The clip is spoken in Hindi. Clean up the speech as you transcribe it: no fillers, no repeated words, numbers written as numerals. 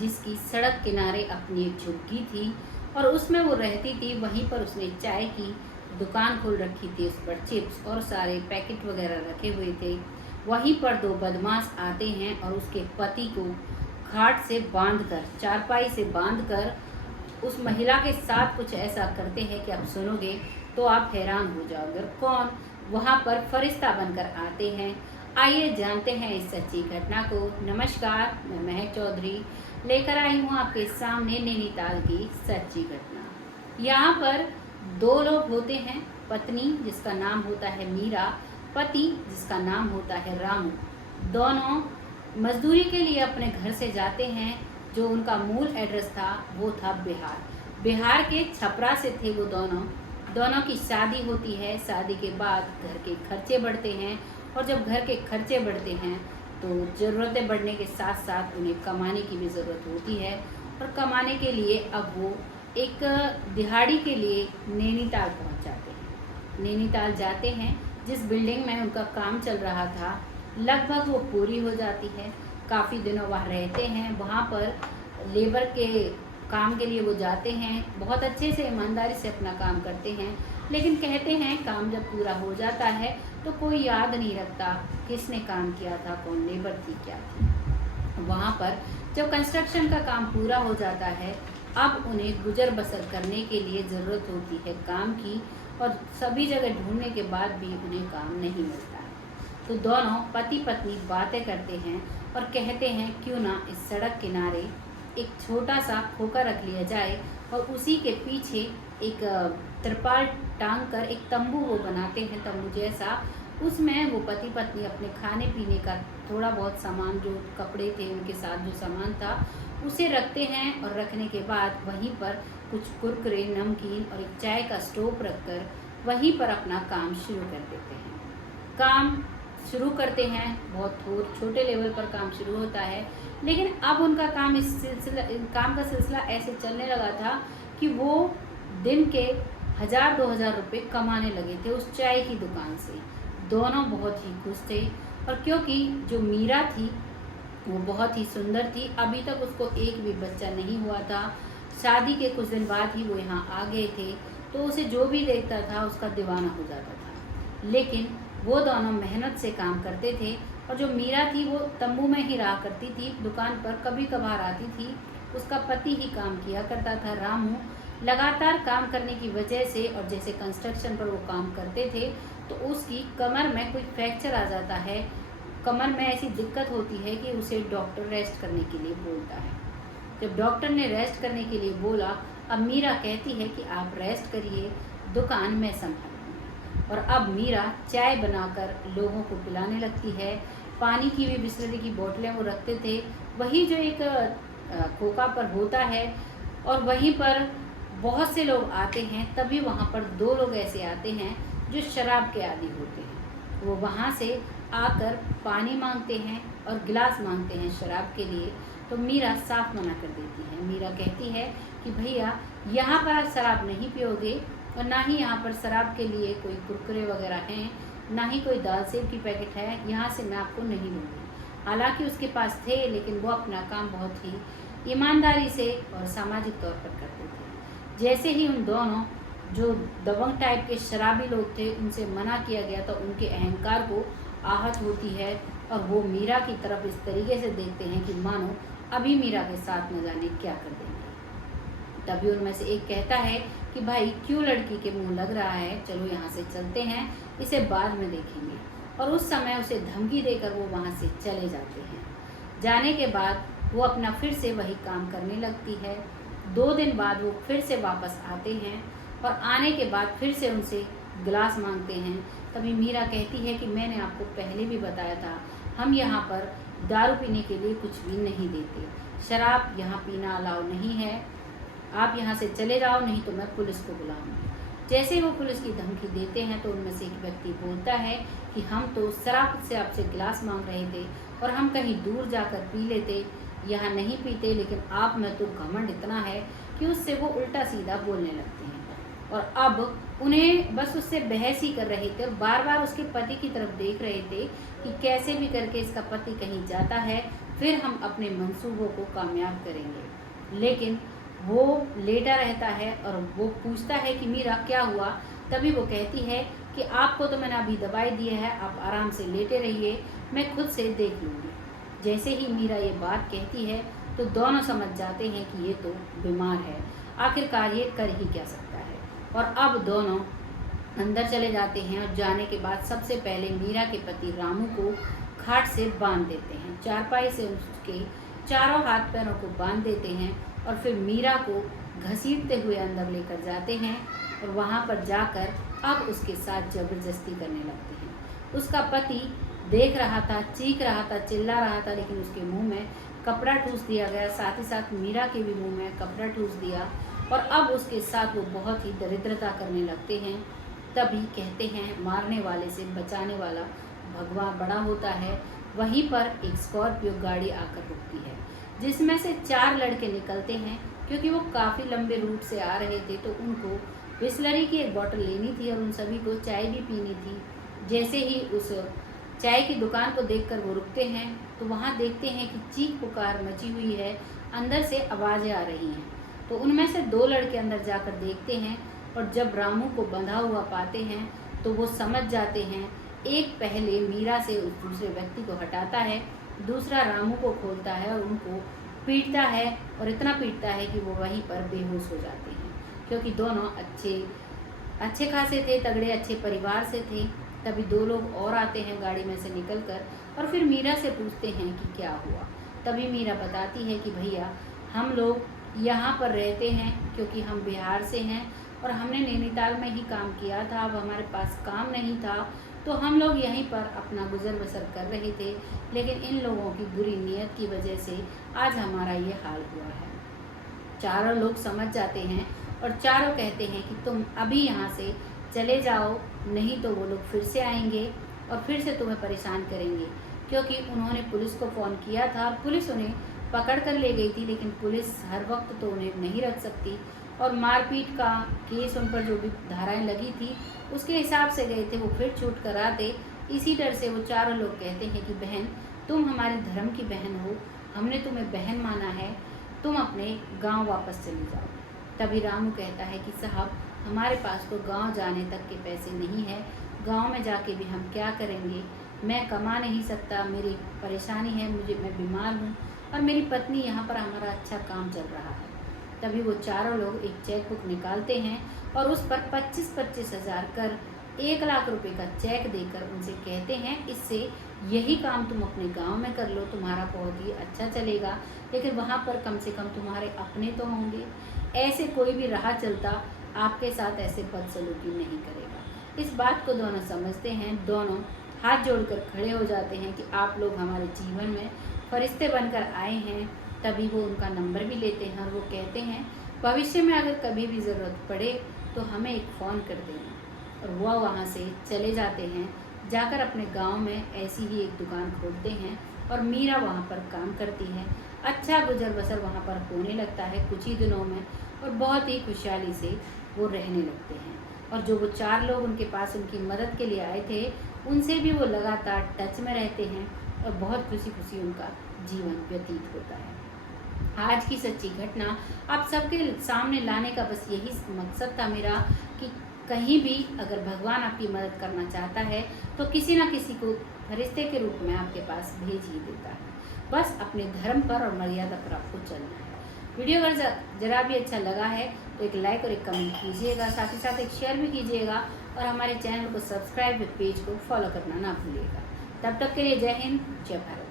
जिसकी सड़क किनारे अपनी एक झुग्गी थी और उसमें वो रहती थी। वहीं पर उसने चाय की दुकान खोल रखी थी, उस पर चिप्स और सारे पैकेट वगैरह रखे हुए थे। वहीं पर दो बदमाश आते हैं और उसके पति को खाट से बांधकर, चारपाई से बांधकर उस महिला के साथ कुछ ऐसा करते हैं कि आप सुनोगे तो आप हैरान हो जाओगे। कौन वहाँ पर फरिश्ता बनकर आते हैं, आइए जानते हैं इस सच्ची घटना को। नमस्कार, मैं महक चौधरी लेकर आई हूँ आपके सामने नैनीताल की सच्ची घटना। यहाँ पर दो लोग होते हैं, पत्नी जिसका नाम होता है मीरा, पति जिसका नाम होता है रामू। दोनों मजदूरी के लिए अपने घर से जाते हैं। जो उनका मूल एड्रेस था वो था बिहार के छपरा से थे वो दोनों की शादी होती है। शादी के बाद घर के खर्चे बढ़ते हैं और जब घर के खर्चे बढ़ते हैं तो ज़रूरतें बढ़ने के साथ साथ उन्हें कमाने की भी ज़रूरत होती है। और कमाने के लिए अब वो एक दिहाड़ी के लिए नैनीताल पहुंच जाते हैं। नैनीताल जाते हैं, जिस बिल्डिंग में उनका काम चल रहा था लगभग वो पूरी हो जाती है। काफ़ी दिनों वहाँ रहते हैं, वहाँ पर लेबर के काम के लिए वो जाते हैं। बहुत अच्छे से ईमानदारी से अपना काम करते हैं, लेकिन कहते हैं काम जब पूरा हो जाता है तो कोई याद नहीं रखता किसने काम किया था, कौन लेबर थी, क्या थी। वहाँ पर जब कंस्ट्रक्शन का काम पूरा हो जाता है अब उन्हें गुजर बसर करने के लिए ज़रूरत होती है काम की, और सभी जगह ढूंढने के बाद भी उन्हें काम नहीं मिलता है। तो दोनों पति पत्नी बातें करते हैं और कहते हैं क्यों ना इस सड़क किनारे एक छोटा सा खोखा रख लिया जाए और उसी के पीछे एक तिरपाल टांग कर एक तंबू वो बनाते हैं, तंबू जैसा। उसमें वो पति पत्नी अपने खाने पीने का थोड़ा बहुत सामान, जो कपड़े थे उनके साथ जो सामान था उसे रखते हैं। और रखने के बाद वहीं पर कुछ कुरकुरे, नमकीन और एक चाय का स्टोव रखकर वहीं पर अपना काम शुरू कर देते हैं। काम शुरू करते हैं, बहुत छोटे लेवल पर काम शुरू होता है, लेकिन अब उनका काम काम का सिलसिला ऐसे चलने लगा था कि वो दिन के 1000-2000 रुपये कमाने लगे थे उस चाय की दुकान से। दोनों बहुत ही खुश थे, और क्योंकि जो मीरा थी वो बहुत ही सुंदर थी, अभी तक उसको एक भी बच्चा नहीं हुआ था। शादी के कुछ दिन बाद ही वो यहाँ आ गए थे, तो उसे जो भी देखता था उसका दीवाना हो जाता था। लेकिन वो दोनों मेहनत से काम करते थे, और जो मीरा थी वो तंबू में ही रहा करती थी, दुकान पर कभी कभार आती थी। उसका पति ही काम किया करता था रामू। लगातार काम करने की वजह से, और जैसे कंस्ट्रक्शन पर वो काम करते थे तो उसकी कमर में कोई फ्रैक्चर आ जाता है। कमर में ऐसी दिक्कत होती है कि उसे डॉक्टर रेस्ट करने के लिए बोलता है। जब डॉक्टर ने रेस्ट करने के लिए बोला, अब मीरा कहती है कि आप रेस्ट करिए, दुकान में संभालूंगी। और अब मीरा चाय बनाकर लोगों को पिलाने लगती है। पानी की भी, बिस्लरी की बोतलें वो रखते थे, वही जो एक खोखा पर होता है। और वहीं पर बहुत से लोग आते हैं, तभी वहाँ पर दो लोग ऐसे आते हैं जो शराब के आदी होते हैं। वो वहाँ से आकर पानी मांगते हैं और गिलास मांगते हैं शराब के लिए, तो मीरा साफ मना कर देती है। मीरा कहती है कि भैया यहाँ पर आप शराब नहीं पियोगे, और ना ही यहाँ पर शराब के लिए कोई कुरकुरे वगैरह हैं, ना ही कोई दाल सेब की पैकेट है, यहाँ से मैं आपको नहीं लूँगी। हालांकि उसके पास थे, लेकिन वो अपना काम बहुत ही ईमानदारी से और सामाजिक तौर पर करते थे। जैसे ही उन दोनों जो दबंग टाइप के शराबी लोग थे उनसे मना किया गया, तो उनके अहंकार को आहत होती है, और वो मीरा की तरफ इस तरीके से देखते हैं कि मानो अभी मीरा के साथ न जाने क्या कर देंगे। तभी उनमें से एक कहता है कि भाई क्यों लड़की के मुंह लग रहा है, चलो यहाँ से चलते हैं, इसे बाद में देखेंगे। और उस समय उसे धमकी देकर वो वहाँ से चले जाते हैं। जाने के बाद वो अपना फिर से वही काम करने लगती है। 2 दिन बाद वो फिर से वापस आते हैं, और आने के बाद फिर से उनसे गिलास मांगते हैं। तभी मीरा कहती है कि मैंने आपको पहले भी बताया था, हम यहाँ पर दारू पीने के लिए कुछ भी नहीं देते, शराब यहाँ पीना अलाउ नहीं है, आप यहाँ से चले जाओ, नहीं तो मैं पुलिस को बुलाऊंगी। जैसे ही वो पुलिस की धमकी देते हैं तो उनमें से एक व्यक्ति बोलता है कि हम तो शराब से आपसे गिलास मांग रहे थे, और हम कहीं दूर जाकर पी लेते, यहाँ नहीं पीते, लेकिन आप में तो घमंड इतना है कि उससे वो उल्टा सीधा बोलने लगते हैं। और अब उन्हें बस उससे बहस ही कर रहे थे, और बार बार उसके पति की तरफ देख रहे थे कि कैसे भी करके इसका पति कहीं जाता है, फिर हम अपने मंसूबों को कामयाब करेंगे। लेकिन वो लेटा रहता है और वो पूछता है कि मीरा क्या हुआ। तभी वो कहती है कि आपको तो मैंने अभी दवाई दी है, आप आराम से लेटे रहिए, मैं खुद से देख लूँगी। जैसे ही मीरा ये बात कहती है तो दोनों समझ जाते हैं कि ये तो बीमार है, आखिरकार ये कर ही क्या सकता है। और अब दोनों अंदर चले जाते हैं और जाने के बाद सबसे पहले मीरा के पति रामू को खाट से बांध देते हैं, चारपाई से उसके चारों हाथ पैरों को बांध देते हैं और फिर मीरा को घसीटते हुए अंदर लेकर जाते हैं और वहाँ पर जाकर अब उसके साथ ज़बरदस्ती करने लगते हैं। उसका पति देख रहा था, चीख रहा था, चिल्ला रहा था, लेकिन उसके मुंह में कपड़ा ठूस दिया गया, साथ ही साथ मीरा के भी मुंह में कपड़ा ठूस दिया और अब उसके साथ वो बहुत ही दरिद्रता करने लगते हैं। तभी कहते हैं मारने वाले से बचाने वाला भगवान बड़ा होता है। वहीं पर एक स्कॉर्पियो गाड़ी आकर रुकती है जिसमें से 4 लड़के निकलते हैं। क्योंकि वो काफ़ी लंबे रूट से आ रहे थे तो उनको बिस्लरी की एक बोतल लेनी थी और उन सभी को चाय भी पीनी थी। जैसे ही उस चाय की दुकान को देखकर वो रुकते हैं तो वहाँ देखते हैं कि चीख पुकार मची हुई है, अंदर से आवाज़ें आ रही हैं। तो उनमें से 2 लड़के अंदर जाकर देखते हैं और जब रामू को बंधा हुआ पाते हैं तो वो समझ जाते हैं। एक पहले मीरा से उस दूसरे व्यक्ति को हटाता है, दूसरा रामू को खोलता है और उनको पीटता है और इतना पीटता है कि वो वहीं पर बेहोश हो जाते हैं। क्योंकि दोनों अच्छे खासे थे, तगड़े अच्छे परिवार से थे। तभी 2 लोग और आते हैं गाड़ी में से निकलकर और फिर मीरा से पूछते हैं कि क्या हुआ। तभी मीरा बताती है कि भैया हम लोग यहाँ पर रहते हैं क्योंकि हम बिहार से हैं और हमने नैनीताल में ही काम किया था, अब हमारे पास काम नहीं था तो हम लोग यहीं पर अपना गुजर बसर कर रहे थे, लेकिन इन लोगों की बुरी नीयत की वजह से आज हमारा ये हाल हुआ है। चारों लोग समझ जाते हैं और चारों कहते हैं कि तुम अभी यहाँ से चले जाओ, नहीं तो वो लोग फिर से आएंगे और फिर से तुम्हें परेशान करेंगे। क्योंकि उन्होंने पुलिस को फ़ोन किया था, पुलिस उन्हें पकड़ कर ले गई थी, लेकिन पुलिस हर वक्त तो उन्हें नहीं रख सकती और मारपीट का केस उन पर जो भी धाराएं लगी थी उसके हिसाब से गए थे, वो फिर छूट कर आते। इसी डर से वो चारों लोग कहते हैं कि बहन तुम हमारे धर्म की बहन हो, हमने तुम्हें बहन माना है, तुम अपने गांव वापस चली जाओ। तभी रामू कहता है कि साहब हमारे पास तो गांव जाने तक के पैसे नहीं है, गांव में जाके भी हम क्या करेंगे, मैं कमा नहीं सकता, मेरी परेशानी है, मैं बीमार हूँ और मेरी पत्नी यहाँ पर हमारा अच्छा काम चल रहा है। तभी वो चारों लोग एक चेक बुक निकालते हैं और उस पर 25-25 हज़ार कर 1 लाख रुपए का चेक देकर उनसे कहते हैं इससे यही काम तुम अपने गांव में कर लो, तुम्हारा बहुत ही अच्छा चलेगा, लेकिन वहाँ पर कम से कम तुम्हारे अपने तो होंगे, ऐसे कोई भी राह चलता आपके साथ ऐसे बदसलूकी नहीं करेगा। इस बात को दोनों समझते हैं, दोनों हाथ जोड़कर खड़े हो जाते हैं कि आप लोग हमारे जीवन में फरिश्ते बनकर आए हैं। तभी वो उनका नंबर भी लेते हैं और वो कहते हैं भविष्य में अगर कभी भी ज़रूरत पड़े तो हमें एक फ़ोन कर देना। और वह वहाँ से चले जाते हैं, जाकर अपने गांव में ऐसी ही एक दुकान खोलते हैं और मीरा वहाँ पर काम करती है। अच्छा गुजर बसर वहाँ पर होने लगता है कुछ ही दिनों में और बहुत ही खुशहाली से वो रहने लगते हैं। और जो वो 4 लोग उनके पास उनकी मदद के लिए आए थे उनसे भी वो लगातार टच में रहते हैं और बहुत खुशी खुशी उनका जीवन व्यतीत होता है। आज की सच्ची घटना आप सबके सामने लाने का बस यही मकसद था मेरा कि कहीं भी अगर भगवान आपकी मदद करना चाहता है तो किसी ना किसी को फरिश्ते के रूप में आपके पास भेज ही देता है। बस अपने धर्म पर और मर्यादा पर आपको चलना है। वीडियो अगर ज़रा भी अच्छा लगा है तो एक लाइक और एक कमेंट कीजिएगा, साथ ही साथ एक शेयर भी कीजिएगा और हमारे चैनल को सब्सक्राइब, पेज को फॉलो करना ना भूलिएगा। तब तक के लिए जय हिंद, जय भारत।